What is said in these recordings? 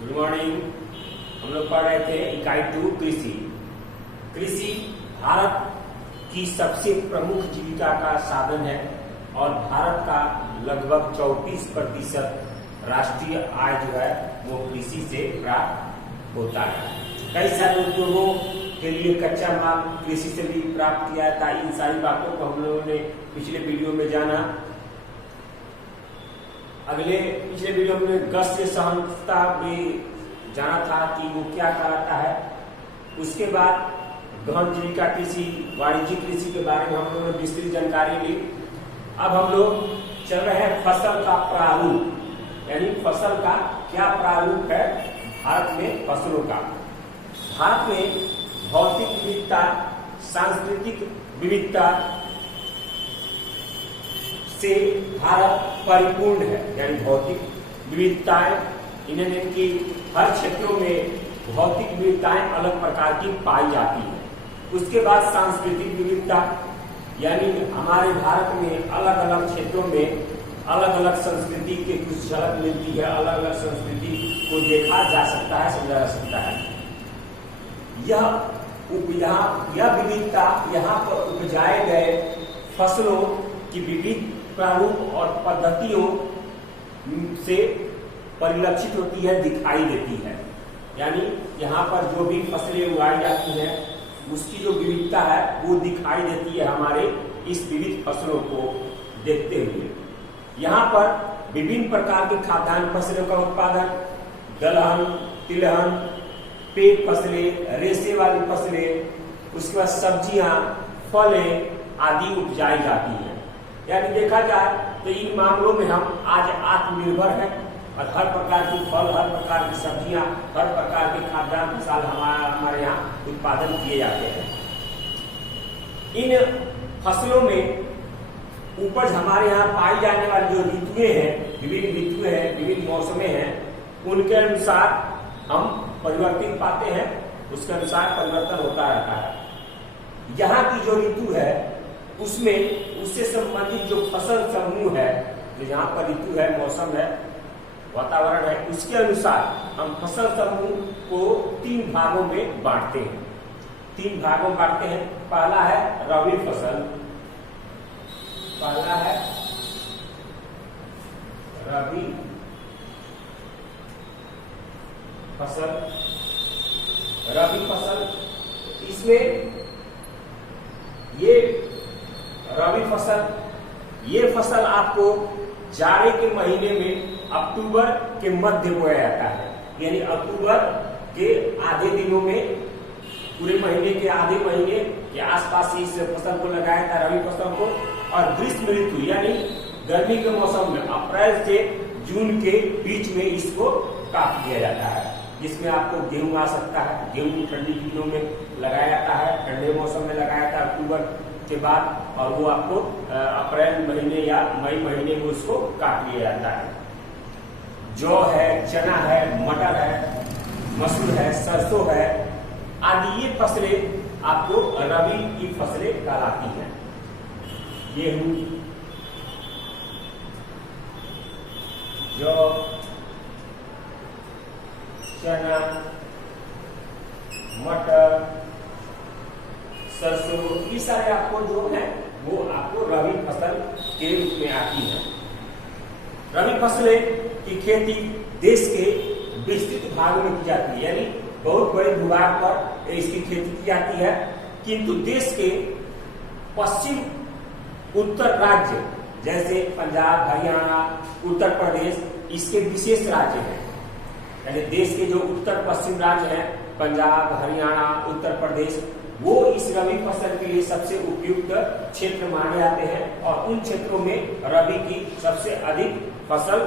Good morning. हम लोग पढ़ रहे थे इकाई 2 कृषि। कृषि भारत की सबसे प्रमुख जीविका का साधन है और भारत का लगभग 34% राष्ट्रीय आय जो है वो कृषि से प्राप्त होता है। कई सारे उद्योगों के लिए कच्चा माल कृषि से भी प्राप्त किया जाता है। इन सारी बातों को हम लोगों ने पिछले वीडियो में जाना। पिछले वीडियो में गश्त सहनता भी जाना था कि वो क्या कराता है। उसके बाद गहन जीविका कृषि, वाणिज्यिक कृषि के बारे में हम लोगों ने विस्तृत जानकारी ली। अब हम लोग चल रहे हैं फसल का प्रारूप, यानी फसल का क्या प्रारूप है भारत में फसलों का। भारत में भौतिक विविधता, सांस्कृतिक विविधता से भारत परिपूर्ण है। यानी भौतिक विविधताएं इनकी हर क्षेत्रों में भौतिक विविधताएं अलग प्रकार की पाई जाती है। उसके बाद सांस्कृतिक विविधता, यानी हमारे भारत में अलग अलग क्षेत्रों में अलग अलग संस्कृति के कुछ झलक मिलती है। अलग अलग संस्कृति को देखा जा सकता है, समझा जा सकता है। यह विविधता यहाँ पर उपजाए गए फसलों की विविध प्रारूप और पद्धतियों से परिलक्षित होती है, दिखाई देती है। यानी यहाँ पर जो भी फसलें उगाई जाती हैं उसकी जो विविधता है वो दिखाई देती है हमारे इस विविध फसलों को देखते हुए। यहाँ पर विभिन्न प्रकार की खाद्यान्न फसलों का उत्पादन, दलहन, तिलहन, पेट फसलें, रेशे वाली फसलें, उसके बाद सब्जियां, फलें आदि उपजाई जाती हैं। यानी देखा जाए तो इन मामलों में हम आज आत्मनिर्भर हैं और हर प्रकार की फल, हर प्रकार की सब्जियां, हर प्रकार के खाद्यान्न फसल हमारे यहाँ उत्पादन किए जाते हैं। इन फसलों में उपज हमारे यहाँ पाई जाने वाली जो ऋतुएं हैं, विभिन्न ऋतुएं हैं, विभिन्न मौसमें हैं, उनके अनुसार हम परिवर्तित पाते हैं। उसके अनुसार परिवर्तन होता रहता है। यहाँ की जो ऋतु है उसमें उससे संबंधित जो फसल समूह है, जो यहाँ पर ऋतु है, मौसम है, वातावरण है, उसके अनुसार हम फसल समूह को 3 भागों में बांटते हैं। 3 भागों में बांटते हैं। पहला है रबी फसल, पहला है रबी फसल। रबी फसल इसमें ये रबी फसल, ये फसल आपको जाड़े के महीने में अक्टूबर के मध्य बोया जाता है। यानी अक्टूबर के आधे दिनों में, पूरे महीने के आधे महीने के आसपास इस फसल को लगाया था, रबी फसल को। और ग्रीष्म ऋतु यानी गर्मी के मौसम में अप्रैल से जून के बीच में इसको काट दिया जाता है, जिसमें आपको गेहूं आ सकता है। गेहूं ठंडी के दिनों में लगाया जाता है, ठंडे मौसम में लगाया जाता है अक्टूबर के बाद, और वो आपको अप्रैल महीने या मई महीने में उसको काट लिया जाता है। जौ है, चना है, मटर है, मसूर है, सरसों है आदि ये फसलें आपको रबी की फसलें कहलाती हैं। गेहूं, जौ, चना, मटर, सरसों, ये सारे आपको जो है वो आपको रबी फसल के रूप में आती है। रबी फसलें की खेती देश के विस्तृत भागों में की जाती है। यानी बहुत बड़े भूभाग पर इसकी खेती की जाती है, किंतु देश के पश्चिम उत्तर राज्य जैसे पंजाब, हरियाणा, उत्तर प्रदेश इसके विशेष राज्य हैं। यानी देश के जो उत्तर पश्चिम राज्य हैं, पंजाब, हरियाणा, उत्तर प्रदेश, वो इस रबी फसल के लिए सबसे उपयुक्त क्षेत्र माने जाते हैं और उन क्षेत्रों में रबी की सबसे अधिक फसल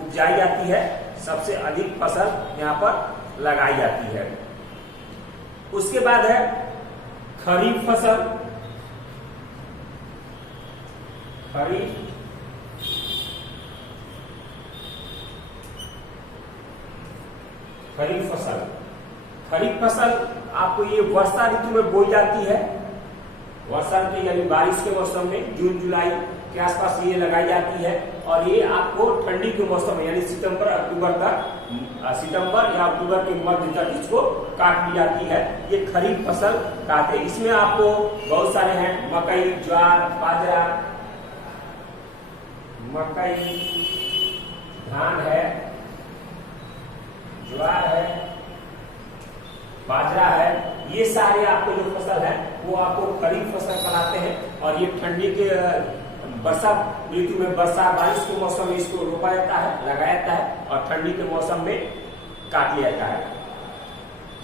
उपजाई जाती है, सबसे अधिक फसल यहाँ पर लगाई जाती है। उसके बाद है खरीफ फसल। खरीफ फसल, खरीफ फसल आपको ये वर्षा ऋतु में बोई जाती है। वर्षा ऋतु यानी बारिश के मौसम में जून जुलाई के आसपास ये लगाई जाती है और ये आपको ठंडी के मौसम में यानी सितंबर या अक्टूबर के मध्य तक इसको काट ली जाती है। ये खरीफ फसल कहते हैं। इसमें आपको बहुत सारे हैं, मकई, ज्वार, बाजरा, मकई, धान है, ज्वार है, बाजरा है। ये सारे आपको जो फसल है वो आपको खरीफ फसल कहलाते हैं और ये ठंडी के वर्षा ऋतु में बारिश के मौसम में इसको रोपा जाता है, लगाया जाता है और ठंडी के मौसम में काट लिया जाता है।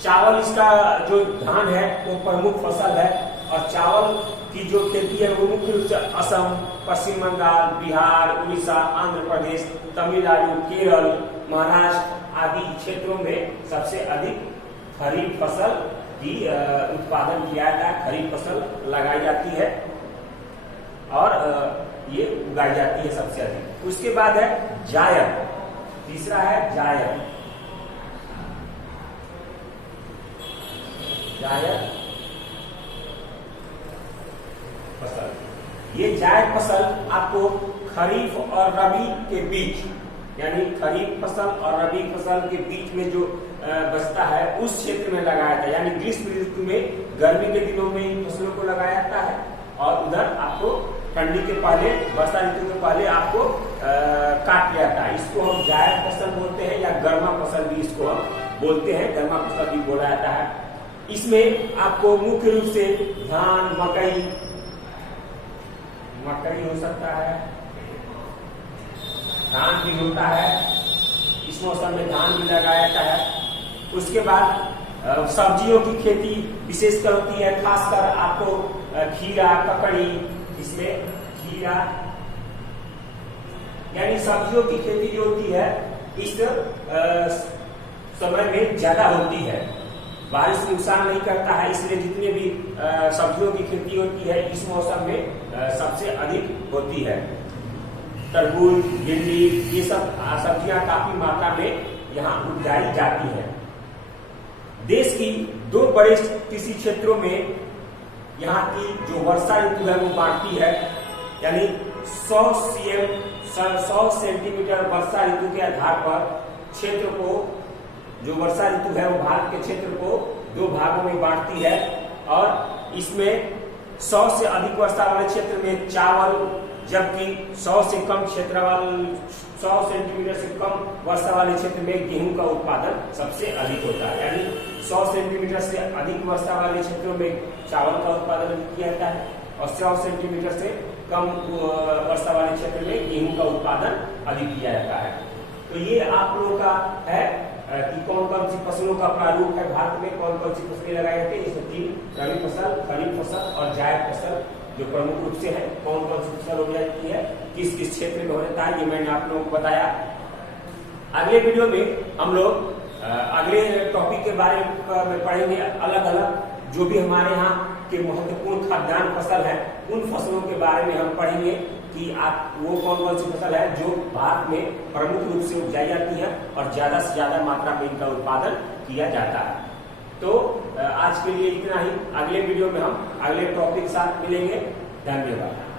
चावल, इसका जो धान है वो प्रमुख फसल है और चावल की जो खेती है वो मुख्य रूप से असम, पश्चिम बंगाल, बिहार, उड़ीसा, आंध्र प्रदेश, तमिलनाडु, केरल, महाराष्ट्र आदि क्षेत्रों में सबसे अधिक खरीफ फसल की उत्पादन किया जाता है, खरीफ फसल लगाई जाती है और ये उगाई जाती है सबसे अधिक। उसके बाद है जायद, तीसरा है जायद। जायद फसल, ये जायद फसल आपको खरीफ और रबी के बीच यानी खरीफ फसल और रबी फसल के बीच में जो बचता है उस क्षेत्र में लगाया जाता है। यानी ग्रीष्म ऋतु में गर्मी के दिनों में इन फसलों को लगाया जाता है और उधर आपको ठंडी के पहले, वर्षा ऋतु के पहले आपको काट लिया जाता है। इसको हम जायद फसल बोलते हैं या गर्मा फसल भी इसको हम बोलते हैं, गर्मा फसल भी बोला जाता है। इसमें आपको मुख्य रूप से धान, मकई हो सकता है, धान भी होता है, इस मौसम में धान भी लगाया जाता है। उसके बाद सब्जियों की खेती विशेषकर होती है, खासकर आपको खीरा, ककड़ी, इसमें खीरा यानी सब्जियों की खेती जो होती है इस समय में ज्यादा होती है, बारिश नुकसान नहीं करता है, इसलिए जितने भी सब्जियों की खेती होती है इस मौसम में सबसे अधिक होती है। तरबूज, भिंडी, ये सब सब्जियां काफी मात्रा में यहाँ उगाई जाती है। देश की दो बड़े कृषि क्षेत्रों में यहाँ की जो वर्षा ऋतु है वो बांटती है, यानी 100 सेंटीमीटर वर्षा ऋतु के आधार पर क्षेत्र को, जो वर्षा ऋतु है वो भारत के क्षेत्र को दो भागों में बांटती है और इसमें 100 से अधिक वर्षा वाले क्षेत्र में चावल, जबकि 100 से कम क्षेत्र वाले 100 सेंटीमीटर से कम वर्षा वाले क्षेत्र में गेहूं का उत्पादन सबसे अधिक होता है। यानी 100 सेंटीमीटर से अधिक वर्षा वाले क्षेत्रों में चावल का उत्पादन किया जाता है और 100 सेंटीमीटर से कम वर्षा वाले क्षेत्र में गेहूं का उत्पादन अधिक किया जाता है। तो ये आप लोगों का है कि कौन कौन सी फसलों का प्रारूप है भारत में, कौन कौन सी फसलें लगाई जाती है। इसमें 3 रबी फसल, खरीफ फसल और जायद फसल जो प्रमुख रूप से है, कौन कौन सी फसल हो जाती है, किस किस क्षेत्र में हो जाता है, ये मैंने आप लोगों को बताया। अगले वीडियो में हम लोग अगले टॉपिक के बारे में पढ़ेंगे, अलग अलग जो भी हमारे यहाँ के महत्वपूर्ण खाद्यान्न फसल है उन फसलों के बारे में हम पढ़ेंगे कि आप वो कौन कौन सी फसल है जो भारत में प्रमुख रूप से उपजाई जाती है और ज्यादा से ज्यादा मात्रा में इनका उत्पादन किया जाता है। तो आज के लिए इतना ही, अगले वीडियो में हम अगले टॉपिक के साथ मिलेंगे। धन्यवाद।